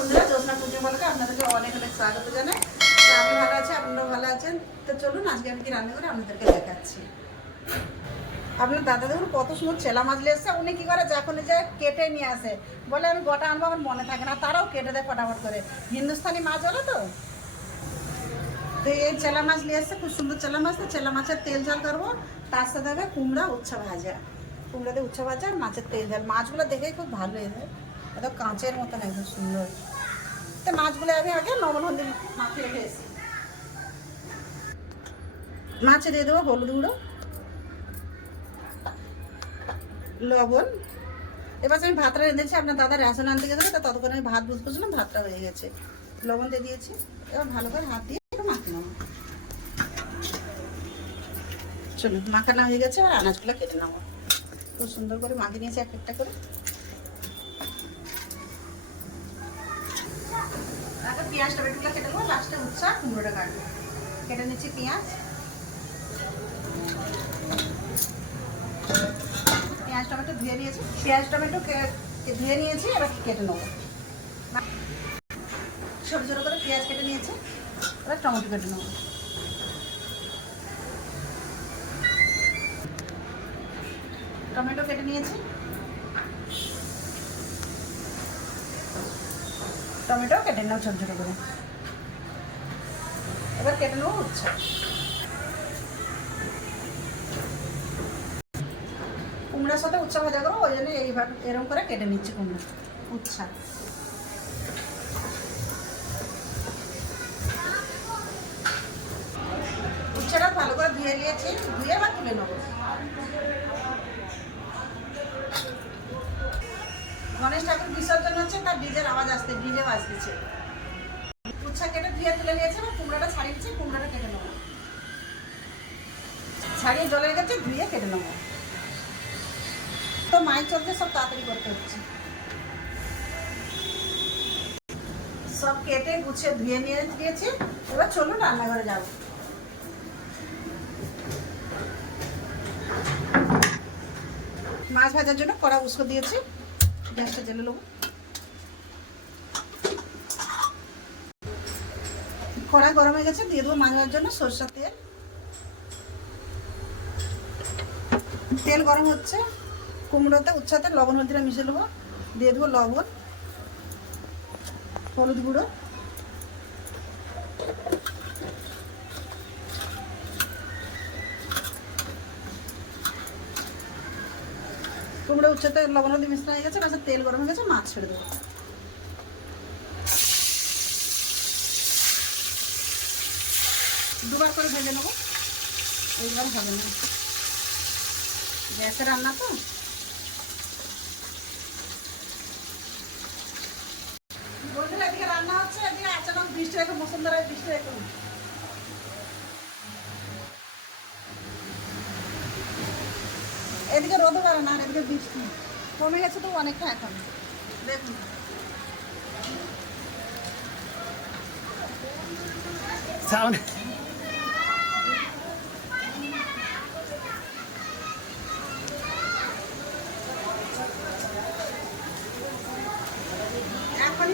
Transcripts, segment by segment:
আপনাদেরকে অনেক অনেক স্বাগত ভালো ভালো আছেন? তো চলুন, আজকে আমি কি রান্না করে আপনাদেরকে দেখাচ্ছি। আপনার দাদা দেখুন কত সুন্দর চেলা মাছ নিয়ে এসছে, উনি কি করে যখন যায় কেটে নিয়ে আসে। বলে আমি গোটা আনব, আমার মনে থাকে না, তারাও কেটে দেয় ফটাফট করে। হিন্দুস্তানি মাছ হলো তো? তো এই চেলা মাছ নিয়ে এসছে, খুব সুন্দর চেলা মাছ, তো চেলা মাছের তেল ঝাল করব। তার সাথে হবে কুমড়া উচ্ছা ভাজা। কুমড়া দিয়ে উচ্ছা ভাজা আর মাছের তেল ঝাল। মাছগুলো দেখেই খুব ভালো এদের একদম কাঁচের মতন একদম সুন্দর। তো মাছগুলো আমি আগে লবণ হলদি মাখিয়ে রেখে এসেছি। মাছে দিয়ে দেবো হলুদ গুঁড়ো, লবণ। এবার আমি ভাতটা রেঁধেছি, আপনার দাদা রেশন আনতে গেছিল, তো ততক্ষণ আমি ভাত বুঝতেছিলাম ভাতটা হয়ে গেছে। লবণ দিয়ে দিয়েছি, এবার ভালো করে হাত দিয়ে একটু মাখিয়ে নেব। চলুন, মাখানো হয়ে গেছে, এবার আনাজগুলো কেটে নেব। খুব সুন্দর করে মাখিয়ে নিয়েছি এক একটা করে। আগে পেঁয়াজ টমেটোগুলো কেটে নেব লাস্টে উচ্ছা কুমড়োটা কাটবো। কেটে নিচ্ছি পেঁয়াজ। পেঁয়াজ, টমেটো ধুয়ে নিয়েছি। পেঁয়াজ, টমেটো ধুয়ে নিয়েছি, এবার কেটে নেব। ছোটো ছোটো করে পেঁয়াজ কেটে নিয়েছি, এবার টমেটো কেটে নেব। টমেটো কেটে নিয়েছি। টমেটো কেটে নাও ছোটো ছোটো করে। এবার কেটে নেব উচ্ছে। কুমড়ার সাথে উচ্ছা ভাজা করব, ওই জন্য এইভাবে এরকম করে কেটে নিচ্ছি কুমড়া, উচ্ছা। উচ্ছাটা ভালো করে ধুয়ে নিয়েছি, ধুয়ে আবার তুলে নেব। গণেশ ঠাকুর বিসর্জন হচ্ছে, তার ডিজের আওয়াজ আসছে ডিজে বাজতেছে উচ্ছা কেটে ধুয়ে তুলে নিয়েছে, এবার কুমড়াটা ছাড়িয়েছি কুমড়াটা কেটে নেব। ছাড়িয়ে জলে গেছে ধুয়ে কেটে নেব। তো মাইক চলতে সব তাড়াতাড়ি করতে হচ্ছে। সব কেটে গুছিয়ে ধুয়ে নিয়ে দিয়েছি, এবার চলুন রান্নাঘরে যাব। মাছ ভাজার জন্য কড়া উস্কো দিয়েছি। গ্যাসটা জ্বেলে নেব। কড়া গরম হয়ে গেছে, দিয়ে দেবো মাছ জন্য সরষের তেল। তেল গরম হচ্ছে, কুমড়োতে উচ্ছাতে লবণ হলদিটা মিশিয়ে নেব। দিয়ে দেবো লবণ, হলুদ গুঁড়ো কুমড়ো উচ্ছাতে লবণ হলদি মিশ্রণ হয়ে গেছে বাসে তেল গরম হয়ে গেছে, মাছ ছেড়ে দেবো। দুবার করে ভেজে নেব। এইবার হবে না। গ্যাসে রান্না তো। বন্ধুরা, এদিকে রান্না হচ্ছে, এদিকে আচানক বৃষ্টি রেখে বসুন্ধরায় বৃষ্টি রেখে এদিকে রোদও পারে না আর এদিকে বৃষ্টি। কমে গেছে তো অনেকটা এখন। দেখুন।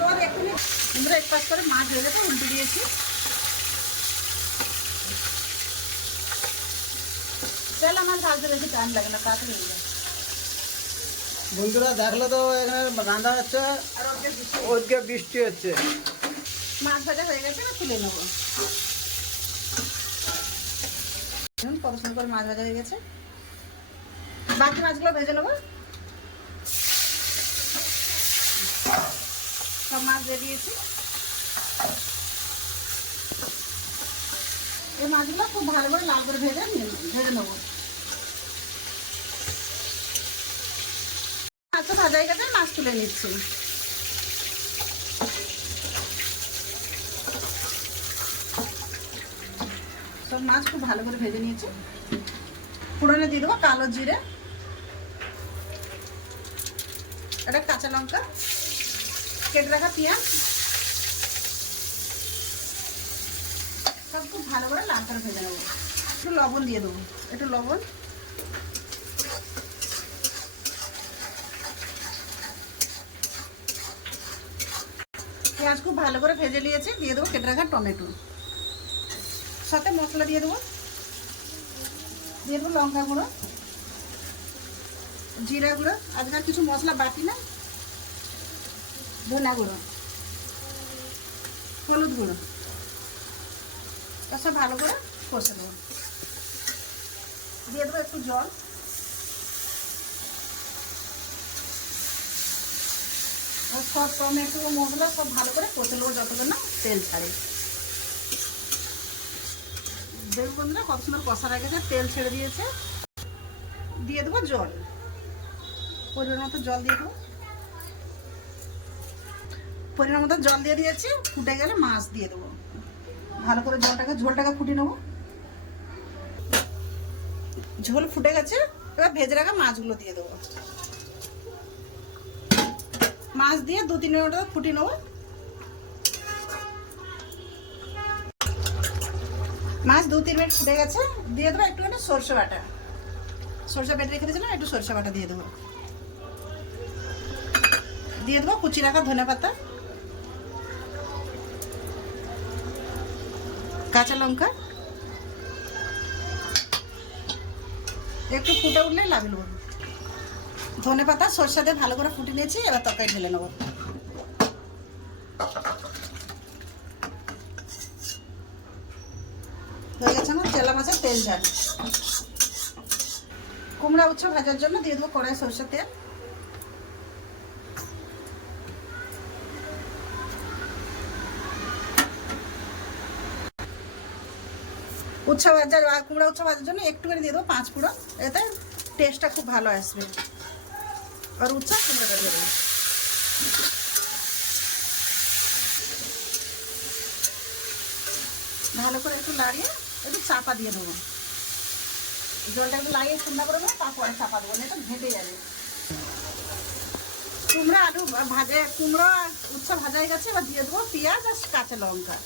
রোদ এখনই। আমরা এক পাশ করে মাছ হয়ে গেছে উল্টে দিয়েছি তেল আমার ভাজতে বেশি টাইম লাগে না তাড়াতাড়ি হয়ে যায়। বন্ধুরা দেখল তো এখানে রান্না হচ্ছে ওদিকে বৃষ্টি হচ্ছে। মাছ ভাজা হয়ে গেছে এবার তুলে নেব। কত সুন্দর মাছ ভাজা হয়ে গেছে। বাকি মাছগুলো ভেজে নেব। সব মাছ দিয়ে দিয়েছি। এই মাছগুলো খুব ভালো করে লাল করে ভেজে নিয়ে ভেজে নেব। তো ভাজা হয়ে মাছ তুলে নিচ্ছি। সব মাছ খুব ভালো করে ভেজে নিয়েছি। ফোড়নে দিয়ে দেবো কালো জিরে এটা কাঁচা লঙ্কা, কেটে রাখা পেঁয়াজ। সব খুব ভালো করে লাল করে ভেজে নেব। একটু লবণ দিয়ে দেবো, একটু লবণ। পেঁয়াজ খুব ভালো করে ভেজে নিয়েছি, দিয়ে দেবো কেটে রাখা টমেটো। সাথে মশলা দিয়ে দেবো দিয়ে দেবো লঙ্কা গুঁড়ো, জিরা গুঁড়ো আজকাল কিছু মশলা বাটি না। ধনা গুঁড়ো, হলুদ গুঁড়ো সব ভালো করে কষে দেবো দিয়ে দেবো একটু জল। আর সব টমেটো, মশলা সব ভালো করে কষে নেব যতক্ষণ না তেল ছাড়ে। দেখুন বন্ধুরা, কত সুন্দর কষা রেখেছে তেল ছেড়ে দিয়েছে। দিয়ে দেবো জল। পরিমাণ মতো জল দিয়ে দেবো। পরিমাণ মতো জল দিয়ে দিয়েছি, ফুটে গেলে মাছ দিয়ে দেবো। ভালো করে জলটাকে, ঝোলটাকে ফুটিয়ে নেব। ঝোল ফুটে গেছে, এবার ভেজে রাখা মাছগুলো দিয়ে দেবো। মাছ দিয়ে দু তিন মিনিট ফুটিয়ে নেব। মাছ দু তিন মিনিট ফুটে গেছে, দিয়ে দেবো একটুখানি সরষে বাটা। সরষে বেটে রেখে দিয়েছিলাম, একটু সরষে বাটা দিয়ে দেবো। দিয়ে দেবো কুচি রাখা ধনে পাতা, কাঁচা লঙ্কা, একটু ফুটে উঠলে লাগল ধনে পাতা সরষে দিয়ে ভালো করে ফুটে নিয়েছি, এবার তরকারি ঢেলে নেব। হয়ে গেছে চেলা মাছের তেল ঝাল। কুমড়া উচ্চ ভাজার জন্য দিয়ে দেবো কড়াই সরষের তেল। উচ্ছা ভাজার, কুমড়া উচ্ছা ভাজার জন্য একটুখানি দিয়ে দেবো পাঁচ ফুড়ো এতে টেস্টটা খুব ভালো আসবে। উচ্ছা কুমড়াটা দেবো ভালো করে একটু লাড়িয়ে একটু চাপা দিয়ে দেবো। জলটা একটু লাগিয়ে ঠান্ডা করে দেবো তারপরে চাপা দেবো এটা ঘেটে যাবে। কুমড়া, আলু ভাজা, কুমড়ো, উচ্ছা ভাজা হয়ে গেছে, এবার দিয়ে দেবো পেঁয়াজ আর কাঁচা লঙ্কা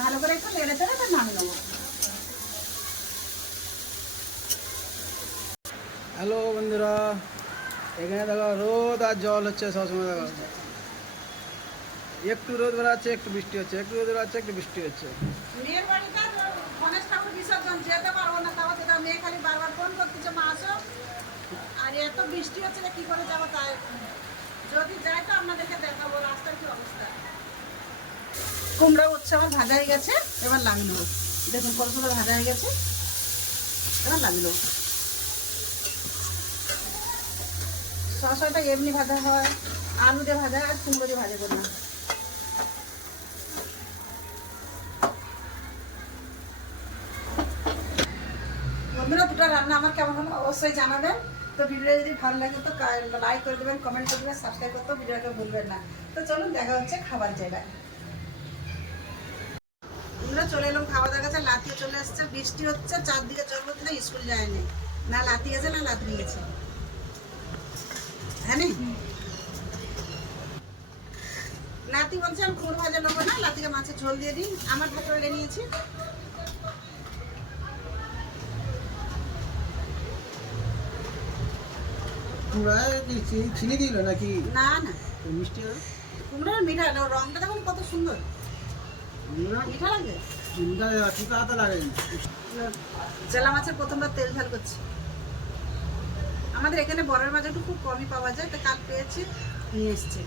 ভালো করে একটু নেড়ে চেড়ে এবার নামিয়ে নেব হ্যালো বন্ধুরা এখানে দেখো, রোদ আর জল হচ্ছে সবসময় দেখো। একটু রোদ বেড়াচ্ছে একটু বৃষ্টি হচ্ছে, একটু রোদ বেড়াচ্ছে একটু বৃষ্টি হচ্ছে। গণেশ ঠাকুর বিসর্জন, যেতে পারব না, তাও মেয়ে খালি বারবার ফোন আর এত বৃষ্টি হচ্ছে কি করে যাব তাই? যদি যাই তো আপনাদেরকে দেখাবো, রাস্তার অবস্থা। কুমড়া হচ্ছে আমার ভাজা হয়ে গেছে, এবার লাগল। দেখুন কত ভাজা হয়ে গেছে, এবার লাগিয়ে নেব শশাটা এমনি ভাজা হয়, আলু দিয়ে ভাজা আর কুমড়ো দিয়ে ভাজা করি বন্ধুরা, দুটো রান্না আমার কেমন হলো অবশ্যই জানাবেন। তো ভিডিও যদি ভালো লাগে তো লাইক করে দেবেন কমেন্ট করে দেবেন সাবস্ক্রাইব করতে ভিডিওকে ভুলবেন না। তো চলুন, দেখা হচ্ছে খাবার জায়গায়। আমরা চলে এলাম খাওয়া দাওয়া গেছে লাতিয়ে চলে এসছে বৃষ্টি হচ্ছে, চারদিকে হচ্ছে না স্কুল যায়নি। না, লাতি গেছে, না, লাতি গেছে হ্যাঁ নি? লাতি বলছে আমি খুর ভাজা নেব না লাতিকে মাছের ঝোল দিয়ে দিই। আমার ভাত করে নিয়েছি। চিনি দিল নাকি? না না। মিষ্টি? কুমড়োর মিঠা রংটা দেখুন কত সুন্দর। মিঠা লাগে? জেলা মাছের প্রথমবার তেল ঝাল করছি। আমাদের এখানে বরের মাছ একটু খুব কমই পাওয়া যায় তো কাল পেয়েছি নিয়ে এসছি।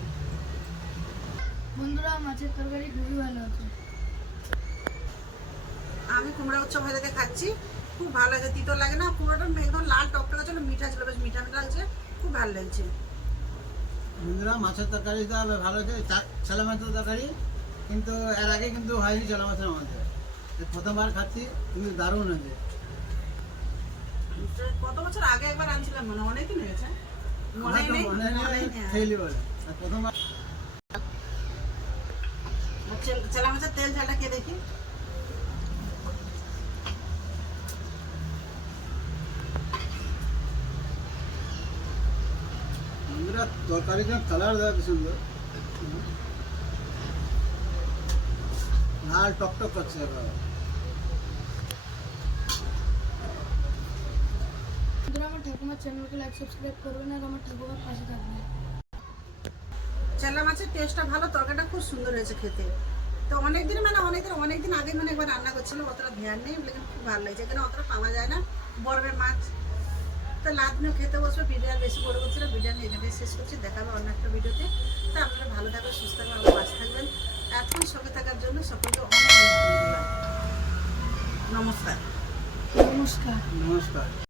বন্ধুরা মাছের তরকারি খুবই ভালো আছে আমি কুমড়া উৎসব ভাজাতে খাচ্ছি খুব ভালো লাগছে তিতো লাগে না কুমড়োটা একদম লাল টকটকা ছিল মিঠা ছিল বেশ মিঠা মিঠা লাগছে খুব ভালো লাগছে। বন্ধুরা মাছের তরকারি তো ভালো হয়েছে ছেলে মাছের তরকারি কিন্তু এর আগে কিন্তু হয়নি ছেলে মাছের মধ্যে। প্রথমবার খাচ্ছি কিন্তু দারুণ হয়েছে। কত বছর আগে একবার আনছিলাম মনে অনেকদিন হয়েছে। মনে নেই মনে নেই, প্রথমবার আর চেল- চেলা মাছের তেল ঝালটা খেয়ে দেখি বন্ধুরা তরকারির জন্য কালার দেওয়া কি সুন্দর লাল টকটক করছে এবার বন্ধুরা আমার আমার ঠাকুমার চ্যানেলকে লাইক সাবস্ক্রাইব করবেন আর আমার ঠাকুমার পাশে থাকবেন চেলা মাছের টেস্টটা ভালো তরকারিটা খুব সুন্দর হয়েছে খেতে। তো অনেকদিন মানে অনেকদিন অনেকদিন আগে মানে একবার রান্না করছিল অতটা ধ্যান নেই লেকিন খুব ভালো লাগছে। এখানে অতটা পাওয়া যায় না বরফের মাছ। তো লাদনিও খেতে বসবে ভিডিও বেশি বড় করছিল ভিডিও আমি এখানে শেষ করছি দেখাবে অন্য একটা ভিডিওতে। তো আপনারা ভালো থাকবেন সুস্থ থাকবেন আমার পাশে থাকবেন। এতক্ষণ সঙ্গে থাকার জন্য সকলকে অনেক অনেক ধন্যবাদ। নমস্কার। নমস্কার। নমস্কার।